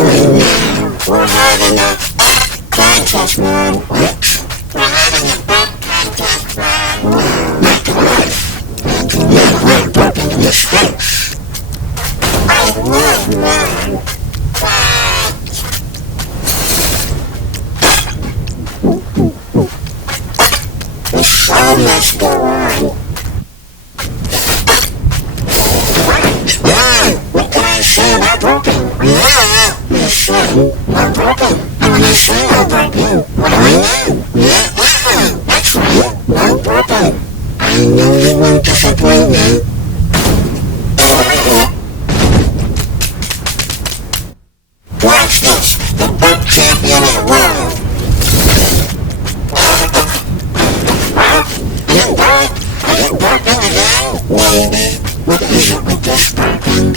doing now? We're having a contest, Mom. What? We're having a burp contest, Mom. Make a life. We're burping in this house. I love Mom. The show must go on. What can I say about burping? You say I'm burping. And when I say I'm burping, what do I mean? That's right, I'm burping. I know you won't disappoint me. Watch this, the burp champion of the world. Are you burping again? Maybe. What is it with this burping?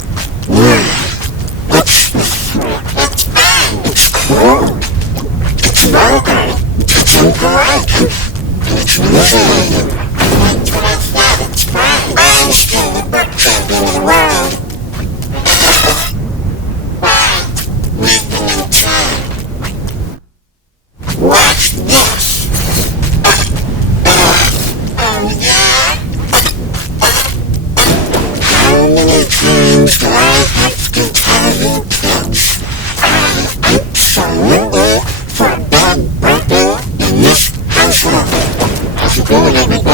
It's fun. It's cool. It's vulgar. It's impolite. And it's easy. That's what I said. It's fun. I'm still the burp champion of the world. We've been in time. Watch this. Oh yeah? How many times do I have to tell you kids? I absolutely forbid burping in this household. How's it going, everybody?